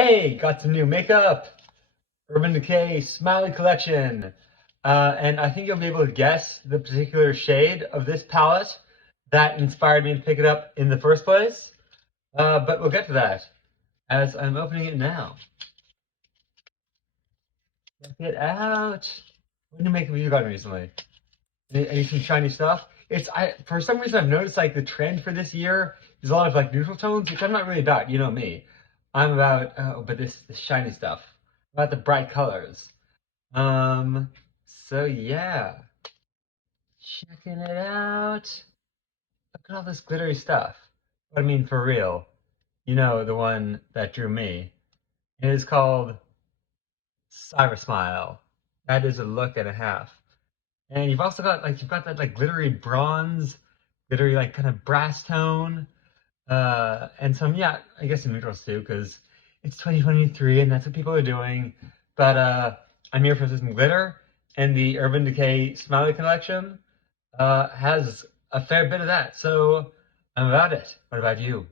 Hey, got some new makeup. Urban Decay Smiley Collection. And I think you'll be able to guess the particular shade of this palette that inspired me to pick it up in the first place. But we'll get to that as I'm opening it now. Check it out. What new makeup have you gotten recently? Any some shiny stuff? For some reason I've noticed like the trend for this year is a lot of like neutral tones, which I'm not really about. You know me. I'm about but this shiny stuff. About the bright colors. Um, so yeah, checking it out. Look at all this glittery stuff. But I mean, for real, you know, the one that drew me. It is called Cyber Smile. That is a look and a half. And you've got that like glittery bronze, glittery like kind of brass tone. And some, yeah, I guess in neutrals too, because it's 2023 and that's what people are doing. But I'm here for some glitter, and the Urban Decay Smiley Collection has a fair bit of that. So I'm about it. What about you?